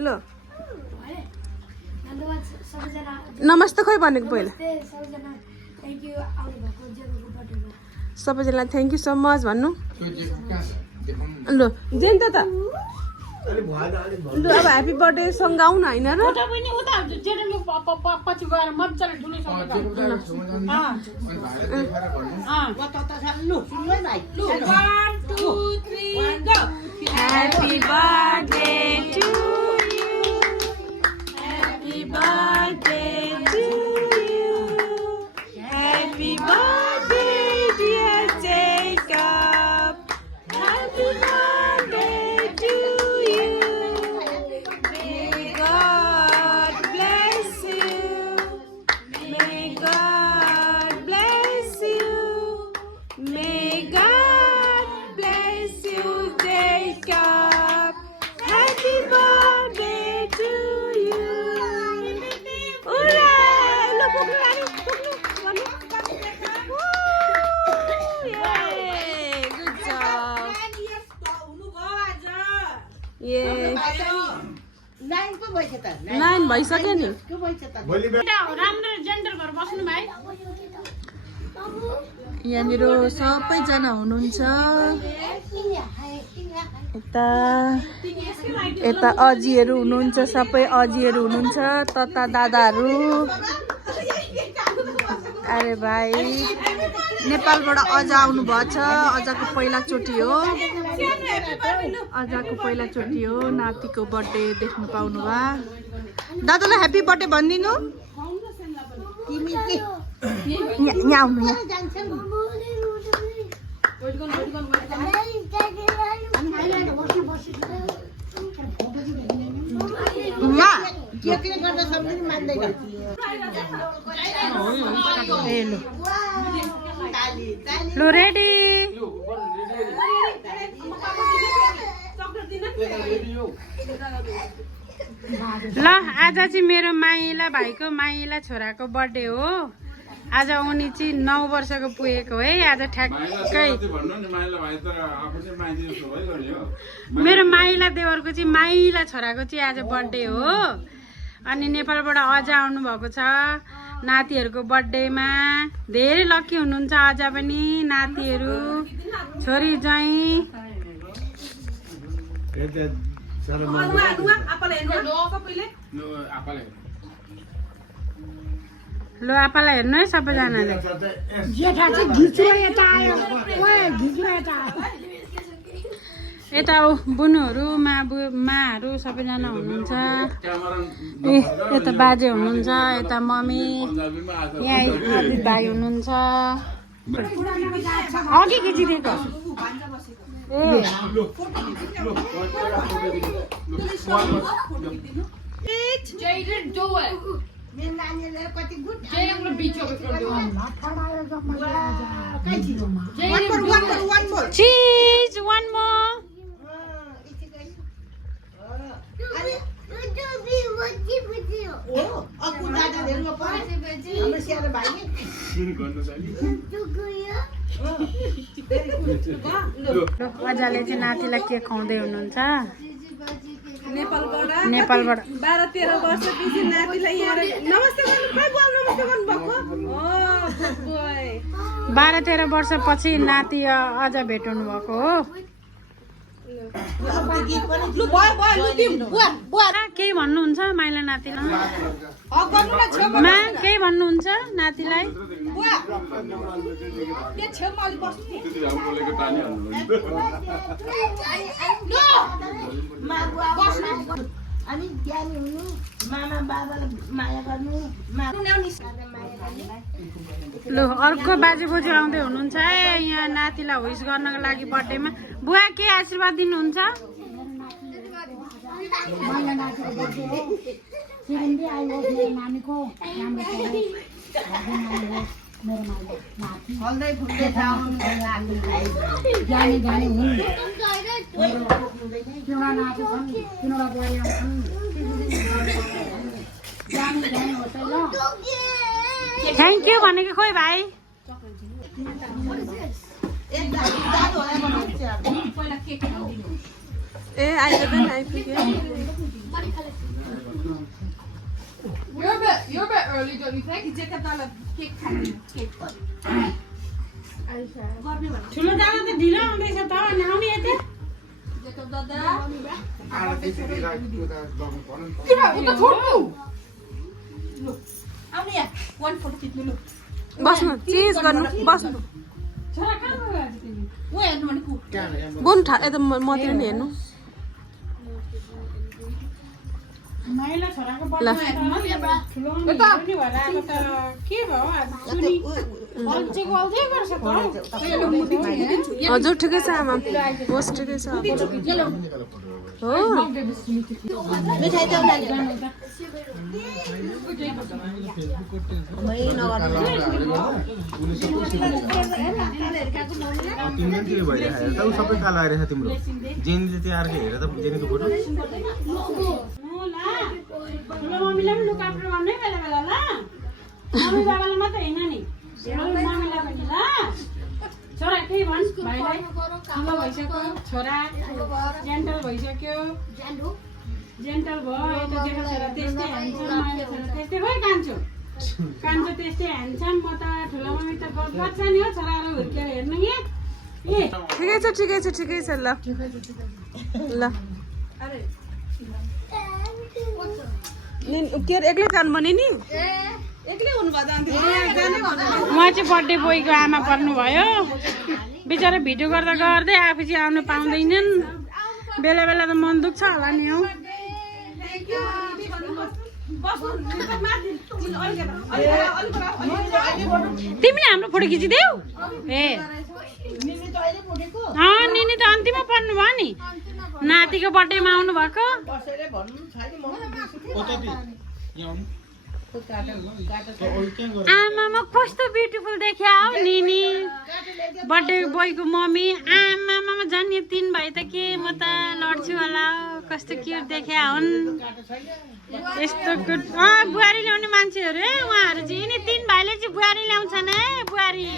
ल नमस्ते खोइ भनेको पहिला सबैजनालाई थ्याङ्क यू सो मच भन्नु ल जेन्ट त ल अब ह्याप्पी बर्थडे सङ गाउँ न होइन र Happy birthday to you. Happy birthday to you. Happy birthday, dear Jacob. Happy birthday to you. May God bless you. May God bless you. May God bless you, Jacob. Happy birthday to you. Hooray! Look, yay! Good job. Yeah. 9 भइसक्यो नि यहाँनिर सबैजना हुनुहुन्छ यता अजीहरू हुनुहुन्छ सबै अजीहरू हुनुहुन्छ तता दादाहरू अरे भाइ नेपालबाट अझ आउनु भएछ अझको पहिलाचोटि हो नातिको बर्थडे देख्नु पाउनु भयो दादालाई ह्याप्पी बर्थडे भनिदिनु यहाँ आउनु लो रेडी ल आज चाहिँ मेरो माइला भाइको माइला छोराको बर्थडे हो आज उनी चाहिँ 9 वर्षको पुगेको है आज ठ्याक्कै मेरो माइला देवरको चाहिँ माइला छोराको चाहिँ आज बर्थडे हो अनि नेपालबाट अझ आउनु भएको छ नातिहरूको बर्थडेमा धेरै लकी हुनुहुन्छ अझ पनि नातिहरू छोरी ज्वाइँ लो आपालाई हेर्नु है सबैजनाले यता बुनुहरू माहरू सबैजना हुनुहुन्छ यता बाजे हुनुहुन्छ यता मम्मी यहाँ अजित भाइ हुनुहुन्छ अघि खिचिदिएको Cheese, one more. अजाले चाहिँ नातिलाई के खुवाउँदै हुनुहुन्छ नेपालबाट 12-13 वर्षपछि नातिलाई यहाँ नमस्ते गर्नु खै बोल नमस्ते गर्नु भएको ओ बोय 12-13 वर्षपछि नाति अझ भेटाउनु भएको हो केही भन्नुहुन्छ माइला नातिलाई केही भन्नुहुन्छ नातिलाई अनि ज्ञानी हुनु मामा बाबालाई माया गर्नु लु अर्को बाजे बोजू आउँदै हुनुहुन्छ है यहाँ नातिलाई विश गर्नको लागि बर्थडेमा बुवा के आशीर्वाद दिनुहुन्छ थ्याङ्क यू भनेको खोइ भाइ ए आइपुग्यो ठुलो दादा त ढिलो आउँदैछ त अनि आउने यतै बस्नु चेन्ज गर्नु बस्नु छोरा कहाँ गयो आज तिमी बुन यता मतिर नि हेर्नु माइला छोराको बर्थडे ठुलो नि होला आएको त के भयो आज सुनि अल्छेको अल्छे गर्छ त हजुर ठिकै छ आमा होस् ठिकै छ हो मिठाई त सबै कालो आइरहेछ तिम्रो जेनीले चाहिँ अर्कै हेर त जेनीको फोटो ठुलो मम्मीलाई पनि लुक आफ्टर गर्नै बेला बेला ल मम्मी बाबालाई मात्रै होइन नि मम्मीलाई पनि ल छोरा केही भन् भाइलाई ठुलो भइसक्यो छोरा जेन्टल भइसक्यो जेन्टल भयो यता जेठो छोरा त्यस्तै ह्यान्डसम माइलो छोरा त्यस्तै भयो कान्छो त्यस्तै ह्यान्डसम म त ठुलो मम्मी त गर्छ नि हो छोराहरू हुर्केर हेर्नु नि ए ठिकै छ ल ल के अरे एक्लै जानु भने नि एक्लै हुनुभयो म चाहिँ बर्थडे बोयको आमा पर्नुभयो बिचरा भिडियो गर्दा गर्दै आफू चाहिँ आउनु पाउँदैनन् बेला बेला त मन दुख्छ होला नि हौ तिमीले हाम्रो फोटो खिचिदेऊ ए निनी त अन्तिममा पर्नु भयो नि नातिको बर्थडेमा आउनु भएको आमामा कस्तो ब्युटिफुल देख्या हौ निनी बर्थडे बोयको मम्मी आमामा झन् यो 3 भाइ त के म त लड्छु होला कस्तो क्युट देख्या हुन् यस्तो गुड बुहारी ल्याउने मान्छेहरू है उहाँहरू चाहिँ नि 3 भाइले चाहिँ बुहारी ल्याउँछन् है बुहारी